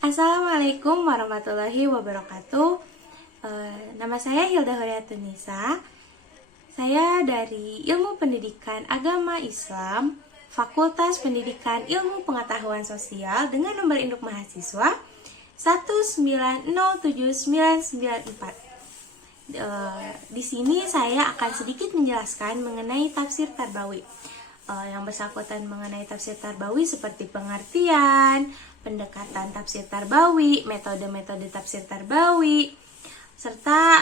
Assalamualaikum warahmatullahi wabarakatuh. Nama saya Hilda Huriatunisa. Saya dari Ilmu Pendidikan Agama Islam, Fakultas Pendidikan Ilmu Pengetahuan Sosial dengan nomor induk mahasiswa 1907994. Di sini saya akan sedikit menjelaskan mengenai tafsir Tarbawi. Yang bersangkutan mengenai tafsir Tarbawi seperti pengertian, pendekatan tafsir Tarbawi, metode-metode tafsir Tarbawi, serta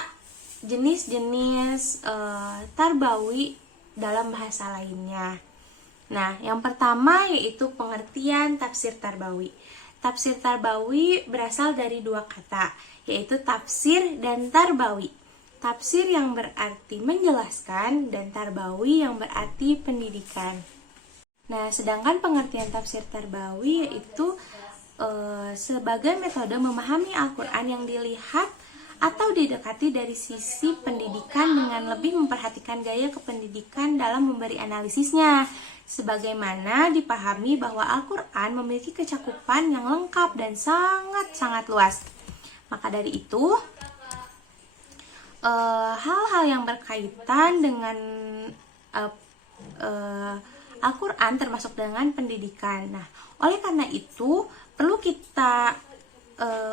jenis-jenis Tarbawi dalam bahasa lainnya. Nah, yang pertama yaitu pengertian tafsir Tarbawi. Tafsir Tarbawi berasal dari dua kata, yaitu tafsir dan tarbawi. Tafsir yang berarti menjelaskan dan tarbawi yang berarti pendidikan. Nah, sedangkan pengertian tafsir tarbawi yaitu sebagai metode memahami Al-Quran yang dilihat atau didekati dari sisi pendidikan dengan lebih memperhatikan gaya kependidikan dalam memberi analisisnya, sebagaimana dipahami bahwa Al-Quran memiliki kecakupan yang lengkap dan sangat-sangat luas. Maka dari itu, hal-hal yang berkaitan dengan Al-Quran termasuk dengan pendidikan. Nah, oleh karena itu perlu kita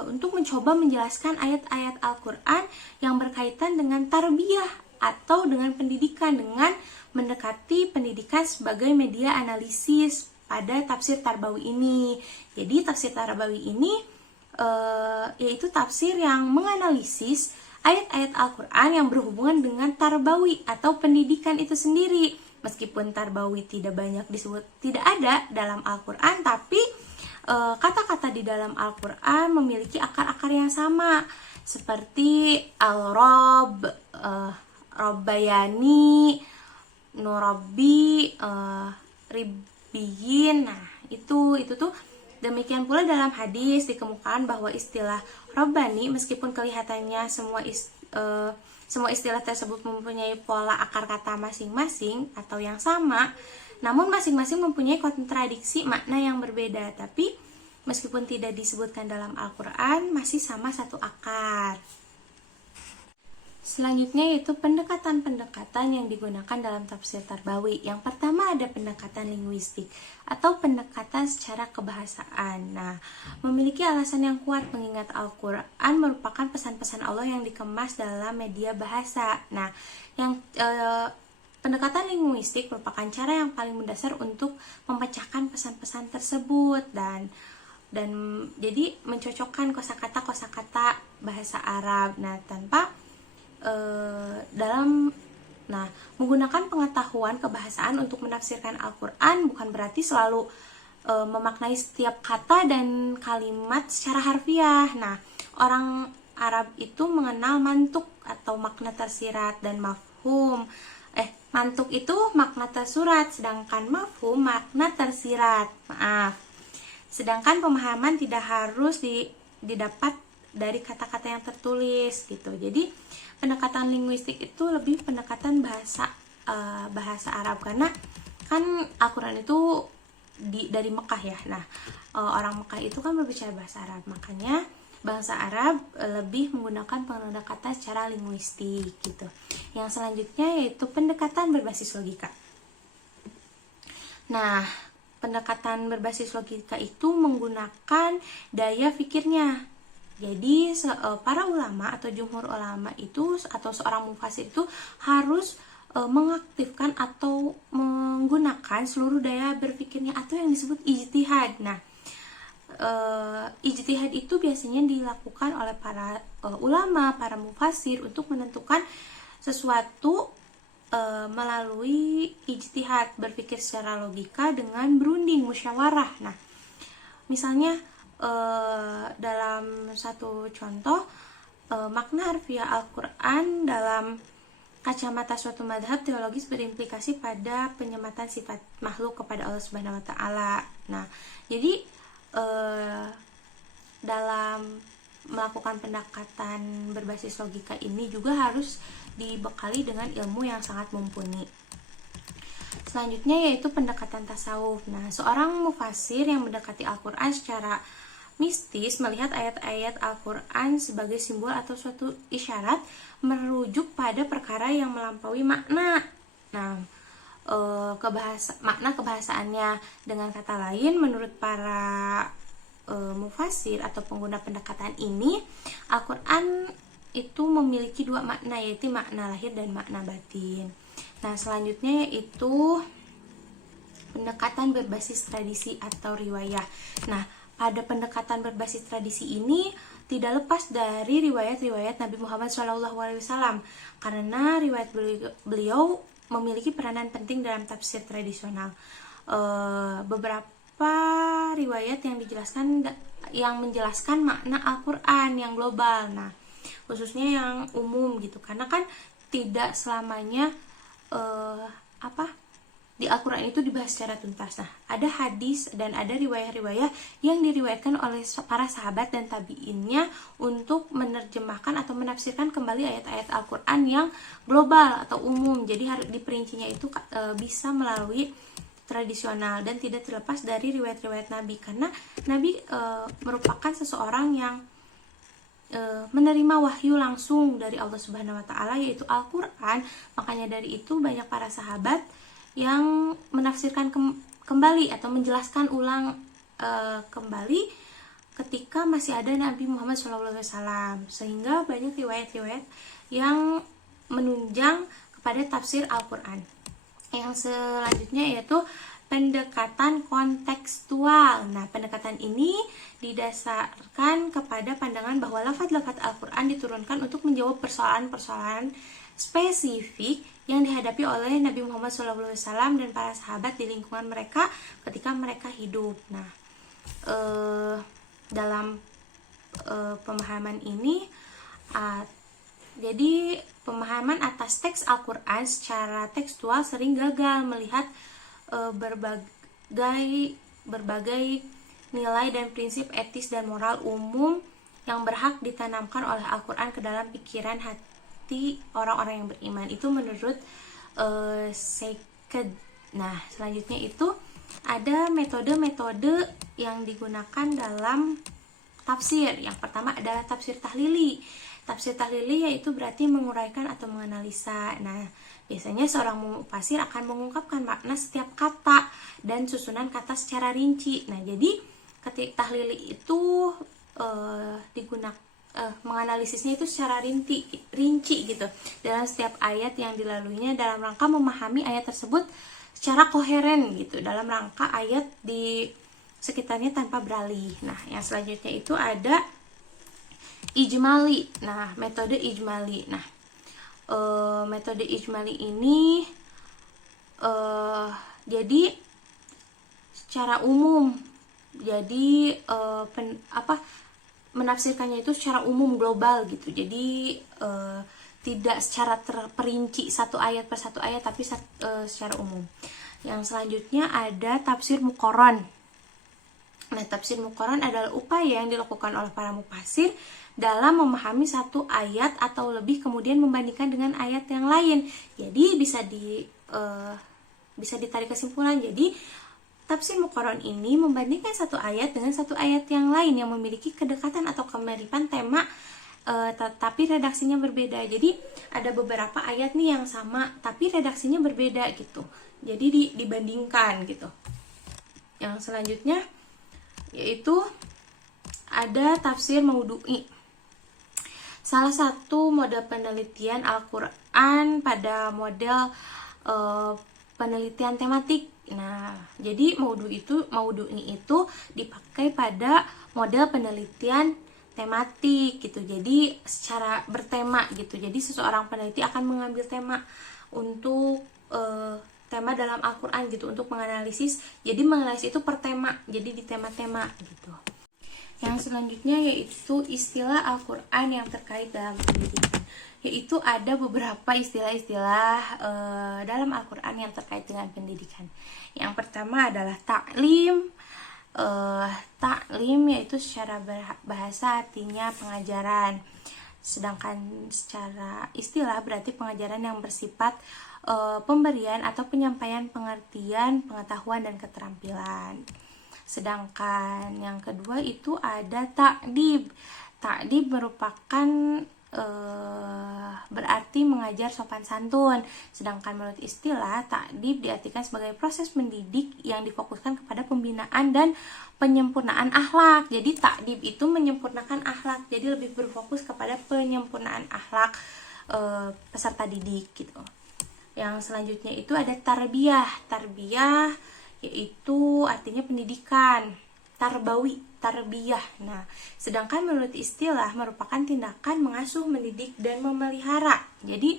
untuk mencoba menjelaskan ayat-ayat Al-Quran yang berkaitan dengan tarbiyah atau dengan pendidikan dengan mendekati pendidikan sebagai media analisis pada tafsir Tarbawi ini. Jadi tafsir Tarbawi ini yaitu tafsir yang menganalisis ayat-ayat Al-Quran yang berhubungan dengan tarbawi atau pendidikan itu sendiri. Meskipun tarbawi tidak banyak disebut, tidak ada dalam Al-Quran, tapi kata-kata di dalam Al-Quran memiliki akar-akar yang sama, seperti Al-Rob, Robbayani, Nurabbi, Ribbiyin. Nah, itu tuh demikian pula dalam hadis dikemukakan bahwa istilah Rabbani meskipun kelihatannya semua istilah tersebut mempunyai pola akar kata masing-masing atau yang sama, namun masing-masing mempunyai kontradiksi makna yang berbeda. Tapi meskipun tidak disebutkan dalam Al-Quran, masih sama satu akar. Selanjutnya yaitu pendekatan-pendekatan yang digunakan dalam tafsir Tarbawi. Yang pertama ada pendekatan linguistik atau pendekatan secara kebahasaan. Nah, memiliki alasan yang kuat mengingat Al-Quran merupakan pesan-pesan Allah yang dikemas dalam media bahasa. Nah, pendekatan linguistik merupakan cara yang paling mendasar untuk memecahkan pesan-pesan tersebut dan jadi mencocokkan kosakata bahasa Arab. Nah, menggunakan pengetahuan kebahasaan untuk menafsirkan Al-Quran bukan berarti selalu memaknai setiap kata dan kalimat secara harfiah. Nah, orang Arab itu mengenal mantuk atau makna tersirat dan mafhum. Mantuk itu makna tersurat, sedangkan mafhum makna tersirat. Sedangkan pemahaman tidak harus didapat dari kata-kata yang tertulis gitu. Jadi pendekatan linguistik itu lebih pendekatan bahasa Arab, karena kan Al-Quran itu dari Mekah ya. Nah, orang Mekah itu kan berbicara bahasa Arab, makanya bangsa Arab lebih menggunakan pendekatan secara linguistik gitu. Yang selanjutnya yaitu pendekatan berbasis logika. Nah, pendekatan berbasis logika itu menggunakan daya pikirnya. Jadi para ulama atau jumhur ulama itu atau seorang mufasir itu harus mengaktifkan atau menggunakan seluruh daya berpikirnya atau yang disebut ijtihad. Nah, ijtihad itu biasanya dilakukan oleh para ulama, para mufasir untuk menentukan sesuatu melalui ijtihad, berpikir secara logika dengan berunding musyawarah. Nah, misalnya dalam satu contoh makna harfiah Al-Quran dalam kacamata suatu madhab teologis berimplikasi pada penyematan sifat makhluk kepada Allah Subhanahu wa Ta'ala. Nah, jadi dalam melakukan pendekatan berbasis logika ini juga harus dibekali dengan ilmu yang sangat mumpuni. Selanjutnya yaitu pendekatan tasawuf. Nah, seorang mufasir yang mendekati Al-Quran secara mistis melihat ayat-ayat Al-Quran sebagai simbol atau suatu isyarat merujuk pada perkara yang melampaui makna. Nah, makna kebahasaannya, dengan kata lain, menurut para mufasir atau pengguna pendekatan ini, Al-Quran itu memiliki dua makna, yaitu makna lahir dan makna batin. Nah, selanjutnya yaitu pendekatan berbasis tradisi atau riwayah. Nah, pada pendekatan berbasis tradisi ini tidak lepas dari riwayat-riwayat Nabi Muhammad SAW, karena riwayat beliau memiliki peranan penting dalam tafsir tradisional. Beberapa riwayat yang menjelaskan makna Al-Quran yang global, nah khususnya yang umum gitu, karena kan tidak selamanya di Al-Quran itu dibahas secara tuntas. Nah, ada hadis dan ada riwayah-riwayah yang diriwayatkan oleh para sahabat dan tabi'innya untuk menerjemahkan atau menafsirkan kembali ayat-ayat Al-Quran yang global atau umum. Jadi diperincinya itu bisa melalui tradisional dan tidak terlepas dari riwayat-riwayat Nabi, karena Nabi merupakan seseorang yang menerima wahyu langsung dari Allah Subhanahu wa taala, yaitu Al-Quran. Makanya dari itu banyak para sahabat yang menafsirkan kembali atau menjelaskan ulang kembali ketika masih ada Nabi Muhammad SAW, sehingga banyak riwayat-riwayat yang menunjang kepada tafsir Al-Quran. Yang selanjutnya yaitu pendekatan kontekstual. Nah, pendekatan ini didasarkan kepada pandangan bahwa lafaz-lafaz Al-Quran diturunkan untuk menjawab persoalan-persoalan spesifik yang dihadapi oleh Nabi Muhammad SAW dan para sahabat di lingkungan mereka ketika mereka hidup. Nah, dalam pemahaman ini, jadi pemahaman atas teks Al-Quran secara tekstual sering gagal melihat berbagai nilai dan prinsip etis dan moral umum yang berhak ditanamkan oleh Al-Quran ke dalam pikiran hati orang-orang yang beriman. Itu menurut Seiked. Nah, selanjutnya itu ada metode-metode yang digunakan dalam tafsir. Yang pertama adalah tafsir tahlili. Tafsir tahlili yaitu berarti menguraikan atau menganalisa. Nah, biasanya seorang mufasir akan mengungkapkan makna setiap kata dan susunan kata secara rinci. Nah, jadi ketika tahlili itu menganalisisnya itu secara rinci gitu dalam setiap ayat yang dilaluinya, dalam rangka memahami ayat tersebut secara koheren gitu, dalam rangka ayat di sekitarnya tanpa beralih. Nah, yang selanjutnya itu ada ijmali. Nah, metode ijmali. Nah, metode ijmali ini jadi secara umum. Jadi menafsirkannya itu secara umum global gitu. Jadi tidak secara terperinci satu ayat per satu ayat, tapi secara umum. Yang selanjutnya ada tafsir muqarran. Nah, tafsir muqarran adalah upaya yang dilakukan oleh para mufasir dalam memahami satu ayat atau lebih, kemudian membandingkan dengan ayat yang lain. Jadi bisa ditarik kesimpulan. Jadi tafsir muqarran ini membandingkan satu ayat dengan satu ayat yang lain yang memiliki kedekatan atau kemiripan tema, tetapi redaksinya berbeda. Jadi ada beberapa ayat nih yang sama tapi redaksinya berbeda gitu. Jadi dibandingkan gitu. Yang selanjutnya yaitu ada tafsir maudu'i. Salah satu model penelitian Al-Quran pada model penelitian tematik. Nah, jadi maudu'i itu dipakai pada model penelitian tematik gitu. Jadi secara bertema gitu. Jadi seseorang peneliti akan mengambil tema untuk tema dalam Al-Quran gitu untuk menganalisis. Jadi menganalisis itu per tema. Jadi di tema-tema gitu. Yang selanjutnya yaitu istilah Al-Quran yang terkait dalam pendidikan. Yaitu ada beberapa istilah-istilah dalam Al-Quran yang terkait dengan pendidikan. Yang pertama adalah ta'lim. Ta'lim yaitu secara bahasa artinya pengajaran. Sedangkan secara istilah berarti pengajaran yang bersifat pemberian atau penyampaian pengertian, pengetahuan, dan keterampilan. Sedangkan yang kedua itu ada ta'dib. Ta'dib merupakan berarti mengajar sopan santun. Sedangkan menurut istilah, ta'dib diartikan sebagai proses mendidik yang difokuskan kepada pembinaan dan penyempurnaan akhlak. Jadi ta'dib itu menyempurnakan akhlak. Jadi lebih berfokus kepada penyempurnaan akhlak peserta didik gitu. Yang selanjutnya itu ada tarbiyah. Tarbiyah yaitu artinya pendidikan. Tarbawi, tarbiyah. Nah, sedangkan menurut istilah merupakan tindakan mengasuh, mendidik, dan memelihara. Jadi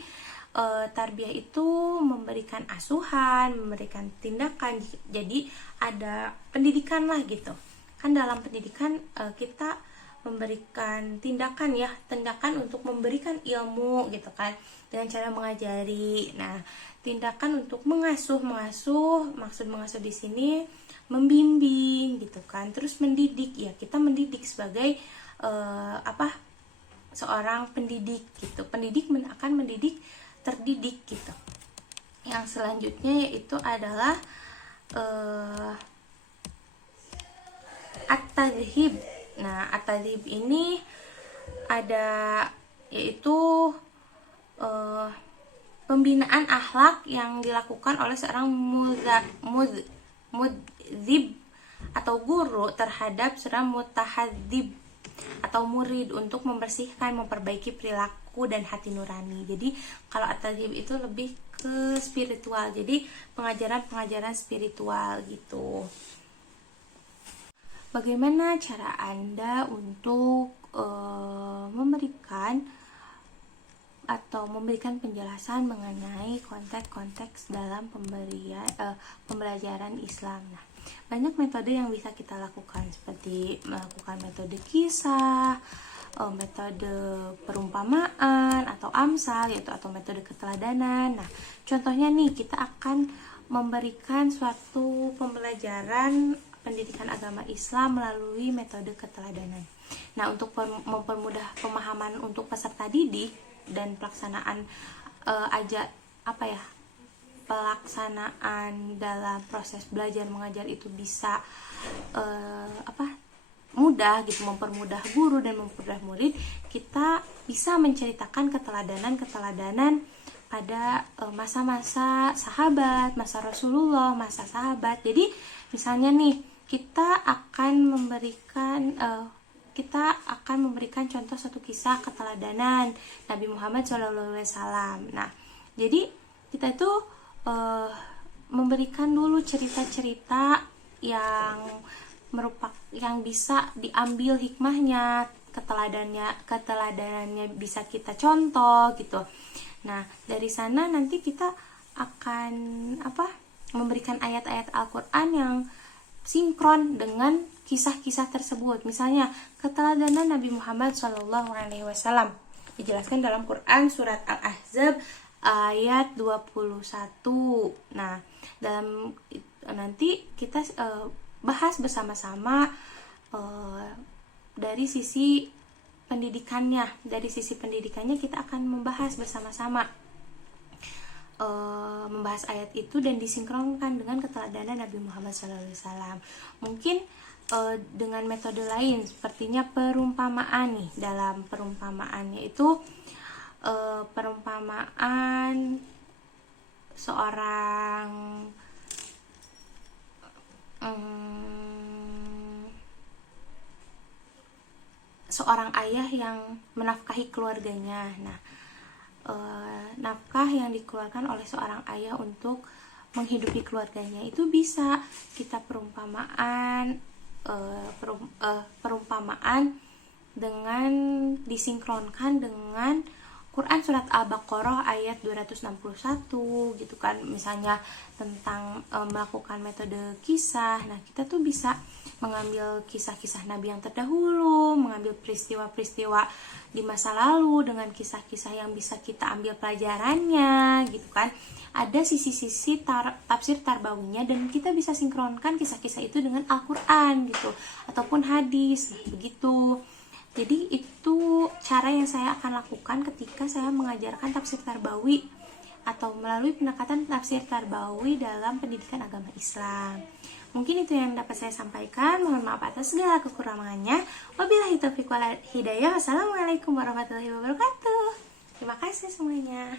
tarbiyah itu memberikan asuhan, memberikan tindakan. Jadi ada pendidikan lah gitu. Kan dalam pendidikan kita memberikan tindakan ya, tindakan untuk memberikan ilmu gitu kan, dengan cara mengajari. Nah, tindakan untuk mengasuh, maksud mengasuh di sini membimbing gitu kan. Terus mendidik ya, kita mendidik sebagai seorang pendidik gitu. Pendidik akan mendidik terdidik gitu. Yang selanjutnya yaitu adalah at-tadhib. Nah, at-tadhib ini ada yaitu pembinaan akhlak yang dilakukan oleh seorang mudzib atau guru terhadap seorang mutahadzib atau murid untuk membersihkan, memperbaiki perilaku dan hati nurani. Jadi kalau at-tadhib itu lebih ke spiritual. Jadi pengajaran-pengajaran spiritual gitu. Bagaimana cara Anda untuk memberikan penjelasan mengenai konteks-konteks dalam pembelajaran Islam? Nah, banyak metode yang bisa kita lakukan, seperti melakukan metode kisah, metode perumpamaan atau amsal, yaitu atau metode keteladanan. Nah, contohnya nih, kita akan memberikan suatu pembelajaran pendidikan agama Islam melalui metode keteladanan. Nah, untuk mempermudah pemahaman untuk peserta didik dan pelaksanaan pelaksanaan dalam proses belajar mengajar itu bisa mudah gitu, mempermudah guru dan mempermudah murid, kita bisa menceritakan keteladanan pada masa-masa sahabat, masa Rasulullah, masa sahabat. Jadi misalnya nih, kita akan memberikan contoh satu kisah keteladanan Nabi Muhammad SAW. Nah, jadi kita itu memberikan dulu cerita-cerita yang bisa diambil hikmahnya, keteladanannya bisa kita contoh gitu. Nah, dari sana nanti kita akan memberikan ayat-ayat Al-Qur'an yang sinkron dengan kisah-kisah tersebut. Misalnya keteladanan Nabi Muhammad SAW dijelaskan dalam Quran surat Al-Ahzab ayat 21. Nah, nanti kita bahas bersama-sama dari sisi pendidikannya. Dari sisi pendidikannya kita akan membahas bersama-sama membahas ayat itu dan disinkronkan dengan keteladanan Nabi Muhammad SAW. Mungkin dengan metode lain, sepertinya perumpamaan nih. Dalam perumpamaannya itu perumpamaan seorang ayah yang menafkahi keluarganya. Nah, nafkah yang dikeluarkan oleh seorang ayah untuk menghidupi keluarganya itu bisa kita perumpamaan dengan disinkronkan dengan Quran surat Al-Baqarah ayat 261 gitu kan, misalnya tentang melakukan metode kisah. Nah, kita tuh bisa mengambil kisah-kisah Nabi yang terdahulu, mengambil peristiwa-peristiwa di masa lalu dengan kisah-kisah yang bisa kita ambil pelajarannya gitu kan. Ada sisi-sisi tafsir tarbawinya dan kita bisa sinkronkan kisah-kisah itu dengan Al-Qur'an gitu ataupun hadis begitu. Jadi itu cara yang saya akan lakukan ketika saya mengajarkan tafsir tarbawi atau melalui pendekatan tafsir tarbawi dalam pendidikan agama Islam. Mungkin itu yang dapat saya sampaikan. Mohon maaf atas segala kekurangannya. Wabillahi taufiq wal hidayah. Wassalamualaikum warahmatullahi wabarakatuh. Terima kasih semuanya.